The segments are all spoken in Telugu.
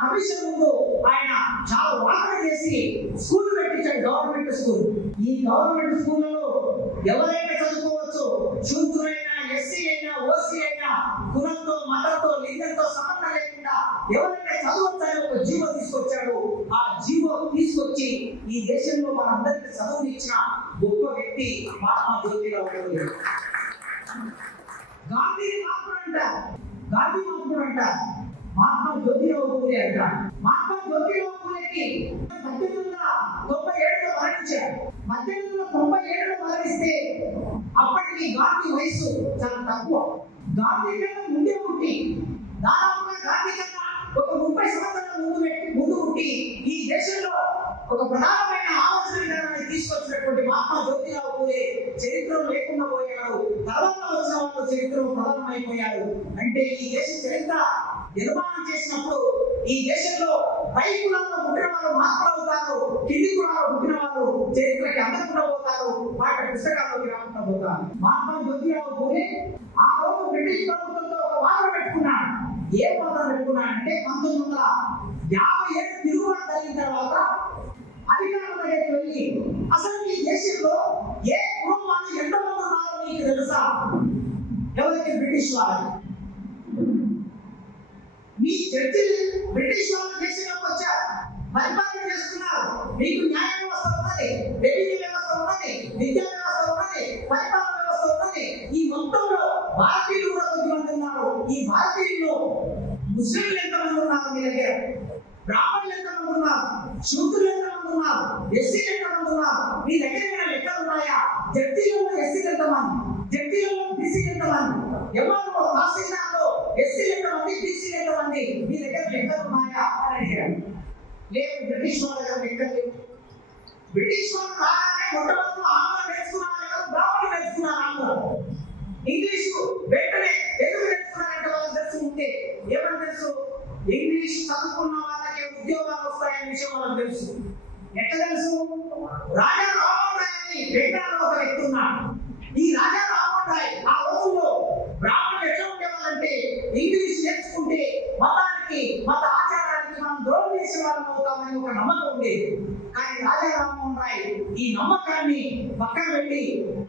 కమిషన్ ముందు ఆయన చాలా వాదన చేసి స్కూల్ పెట్టించాడు గవర్నమెంట్ స్కూల్. ఈ గవర్నమెంట్ స్కూళ్ళలో ఎవరైనా చదువుకోవచ్చు. శూద్రులైనా ఎస్సీ అయినా ఓసీ అయినా కులంతో మతంతో లింగంతో సంబంధం లేకుండా ఎవరైనా చదవచ్చని ఒక జీవో తీసుకొచ్చాడు. ఆ జీవో తీసుకొచ్చి ఈ దేశంలో మనందరికీ చదువునిచ్చిన గొప్ప వ్యక్తి మహాత్మా జ్యోతిరావు గాంధీ మహాత్ముడు అంట. గాంధీ మహాత్ముడు అంట. మహాత్మా జ్యోతిరావు పూలే అంటారు మహాత్మా జ్యోతిరావు పూలేకి పద్దెనిమిది వందల తొంభై ఏడులో మరణించారు. పద్దెనిమిది వందల తొంభై ఏడులో మరణిస్తే అప్పటికి గాంధీ వయసు చాలా తక్కువ. గాంధీ కన్నా ముందే పుట్టి దాదాపుగా గాంధీ కన్నా ఒక ముప్పై సంవత్సరాల ముందు పెట్టి ముందు పుట్టి ఈ దేశంలో ఒక ప్రధానమైన ఆలోచన విధానాన్ని తీసుకొచ్చినటువంటి మహాత్మా జ్యోతిరావు పూలే చరిత్రలో లేకుండా పోయాడు. తర్వాత వచ్చిన వాళ్ళు చరిత్రలో ప్రధానమైపోయారు. అంటే ఈ దేశ చరిత్ర నిర్మాణం చేసినప్పుడు ఈ దేశంలో పై కులంలో పుట్టిన వాళ్ళు మాత్రం అవుతారు కింది కులంలో పుట్టిన వాళ్ళు చరిత్రకి అందకుండా పోతారు వాటి పుస్తకాల్లోకి రాకుండా పోతారు. మహాత్మా జ్యోతిరావు పూలే ఆ రోజు బ్రిటిష్ ప్రభుత్వంతో ఒక వాదన పెట్టుకున్నాడు. ఏ వాదన పెట్టుకున్నాడంటే పంతొమ్మిది వందల యాభై ఏడు తిరుగుబాటు జరిగిన తర్వాత అధికారుల దగ్గరికి వెళ్ళి అసలు ఈ దేశంలో ఏ కులం వాళ్ళు ఎంతమంది ఉన్నారో మీకు తెలుసా? ఎవరికి బ్రిటిష్ వాళ్ళకి మీ చర్చిలు బ్రిటిష్ వాళ్ళు దేశంలోకి వచ్చారు. పరిపాలన చేస్తున్నారు. మీకు న్యాయ వ్యవస్థ ఉన్నది రెవెన్యూ వ్యవస్థ ఉన్నది విద్యా వ్యవస్థ ఉన్నది పరిపాలన వ్యవస్థ ఉన్నది. ఈ మొత్తంలో భారతీయులు కూడా కొద్దిమంది ఉన్నారు ఈ భారతీయుల్లో ముస్లింలు ఎంతమంది ఉన్నారు మీ దగ్గర? బ్రాహ్మణులు ఎంతమంది ఉన్నారు? శూద్రులు ఎంతమంది ఉన్నారు? ఎస్సీలు ఎంతమంది ఉన్నారు? మీ దగ్గర ఏమైనా లెక్కలు ఉన్నాయా? జడ్జీలలో ఎస్సీలు ఎంతమంది? జడ్జీలలో బీసీలు ఎంతమంది? ఎవరు తహసీల్దార్లో ఎస్సీలు మీ దగ్గర లెక్కలు ఉన్నాయా అని అడిగారు లేదు బ్రిటిష్ వాళ్ళ దగ్గర లెక్కలు లేవు. బ్రిటిష్ వాళ్ళు రాగానే మొట్టమొదటి ఆంగ్లం నేర్చుకున్నారు లేదా బ్రాహ్మణులు నేర్చుకున్నారు ఆంగ్లం ఇంగ్లీషు వెంటనే ఎందుకు నేర్చుకున్నారంటే వాళ్ళకి తెలుసు ఉంటే. ఏమని తెలుసు? ఇంగ్లీష్ చదువుకున్న వాళ్ళకి ఉద్యోగాలు వస్తాయనే విషయం వాళ్ళకి తెలుసు. ఎట్లా తెలుసు? రాజా రామోహన్ రాయ్ అని బెంగాల్లో ఒక వ్యక్తి ఉన్నాడు ఈ రాజా రామోహన్ రాయ్ ఆ రోజుల్లో బ్రాహ్మణులు ఎట్లా ఉండేవాళ్ళంటే ఇంగ్లీష్ నేర్చుకుంటే మతానికి మత ఆచారానికి మనం ద్రోహం చేసే వాళ్ళం అవుతామని ఒక నమ్మకం ఉండేది. కానీ రాజా రామోహన్ రాయ్ ఈ నమ్మకాన్ని పక్కన పెట్టి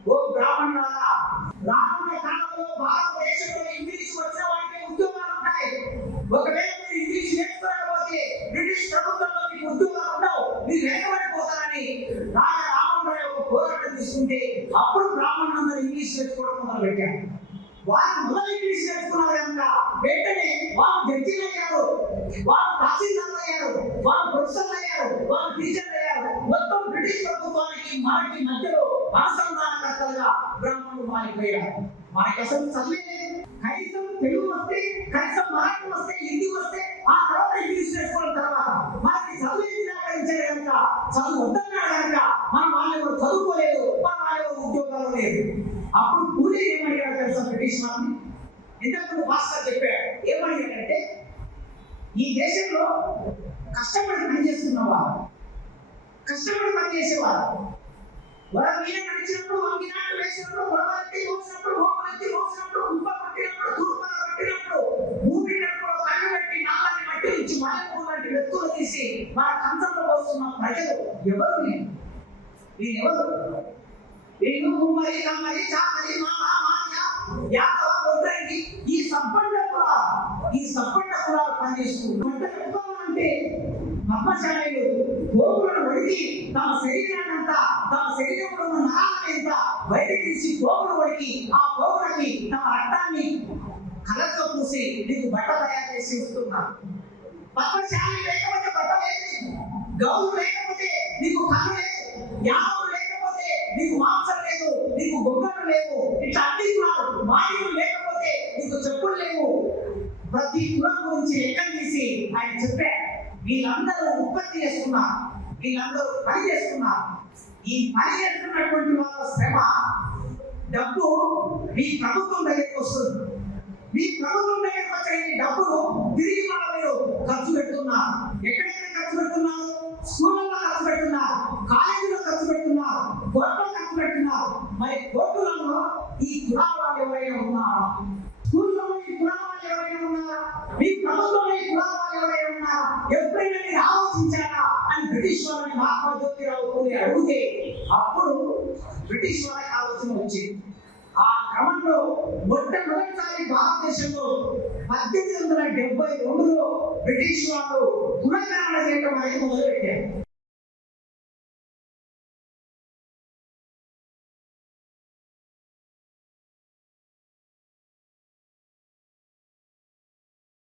ఓ బ్రాహ్మణులారా రానున్న కాలంలో భారతదేశంలో ఇంగ్లీష్ వచ్చిన వారికి ఉద్యోగాలు ఉంటాయి. ఒకవేళ మీరు ఇంగ్లీష్ నేర్చుకోకపోతే బ్రిటిష్ ప్రభుత్వంలో మీకు ఉద్యోగాలు ఉండవు. మీరు వెనకబడిపోతారని రాజా రామోహన్ రాయ్ ఒక పోరాటం తీసుకుంటే అప్పుడు బ్రాహ్మణులందరూ ఇంగ్లీష్ నేర్చుకోవడం మొదలు పెట్టారు వారు మొదలు ఇంగ్లీష్ నేర్చుకున్నారు కనుక వెంటనే వారు జడ్జీలు అయ్యారు. వారు తహసీల్దార్లు అయ్యారు. వారు ప్రొఫెసర్లు అయ్యారు. వారు టీచర్లు అయ్యారు. మొత్తం బ్రిటిష్ ప్రభుత్వానికి మనకి మధ్యలో అనుసంధానకర్తలుగా బ్రాహ్మణులు మారిపోయారు. మనకి అసలు చదివే కనీసం తెలుగు వస్తే కనీసం మరాఠీ వస్తే హిందీ వస్తే ఆ తర్వాత ఇంగ్లీష్ నేర్చుకున్న తర్వాత మనకి చదువు నిరాకరించారు కనుక చదువు వద్దన్నాడు కనుక మనం వాళ్ళు చదువుకోలేదు మన వాళ్ళు లేదు అప్పుడు పూజ ఏమడిగాడు తెలుసా బ్రిటిష్ వాళ్ళని ఇంతకుముందు మాస్టర్ చెప్పాడు ఏమడిగాడంటే ఈ దేశంలో కష్టపడి పని చేస్తున్నవారు కష్టపడి పని చేసేవారు. వారు మీద నడిచినప్పుడు వంగినాట్లు వేసినప్పుడు పొలవెత్తి మోసినప్పుడు మోపలెత్తి మోసినప్పుడు కుప్ప పట్టినప్పుడు తూర్పాల పట్టినప్పుడు భూమి కళ్ళు పెట్టి నాలని మట్టి నుంచి మల్లెపూ లాంటి వ్యక్తులు తీసి మన కంచంలో పోస్తున్న ప్రజలు ఎవరు నేను ఎవరు వీళ్ళు కుమ్మరి కమ్మరి చాకరి మామ మాయ యాదవ ఈ సబ్బండ ఈ సబ్బండ కులాలు పనిచేస్తూ అంటే పద్మశాలీలు గోపులను వడికి తమ శరీరాన్ని అంతా తమ శరీరంలో ఉన్న నరాలని బయటకు తీసి గోపులు వడికి ఆ గోపులకి తమ రక్తాన్ని కలతో పూసి నీకు బట్ట తయారు చేసి ఇస్తున్నారు పద్మశాలి లేకపోతే బట్ట లేదు గౌరవం లేకపోతే నీకు కన్ను లేదు. యావ లేకపోతే నీకు మాంసం లేదు నీకు గొంగలు లేవు ఇట్లా అన్ని కులాలు మాదిలు లేకపోతే నీకు చెప్పులు లేవు. ప్రతి కులం గురించి లెక్క తీసి ఆయన చెప్పారు వీళ్ళందరూ ఉత్పత్తి చేస్తున్నా వీళ్ళందరూ పని చేస్తున్నారు ఈ పని చేస్తున్నటువంటి వాళ్ళ శ్రమ డబ్బు మీ ప్రభుత్వం దగ్గరికి వస్తుంది. మీ ప్రభుత్వం దగ్గరికి వచ్చిన ఈ డబ్బును తిరిగి మన మీరు ఖర్చు పెడుతున్నారు. ఎక్కడెక్కడ ఖర్చు పెడుతున్నారు స్కూళ్ళలో ఖర్చు పెడుతున్నారు కాలేజీలో ఖర్చు పెడుతున్నారు కోర్టులో ఖర్చు పెడుతున్నారు మరి కోర్టులలో ఈ కులాల వాళ్ళు ఎవరైనా ఉన్నారా స్కూల్లో ఈ కులాల వాళ్ళు ఎవరైనా ఉన్నారా మీ ప్రభుత్వంలో ఈ కులాల వాళ్ళు ఎవరైనా ఉన్నారా బ్రిటిష్ వాళ్ళని మహాత్మా జ్యోతిరావు పూలే అడిగితే అప్పుడు బ్రిటిష్ వాళ్ళకి ఆలోచన వచ్చింది ఆ క్రమంలో మొట్టమొదటిసారి భారతదేశంలో పద్దెనిమిది వందల డెబ్బై రెండులో బ్రిటిష్ వాళ్ళు పునర్గణన చేయటం అనేది మొదలుపెట్టారు.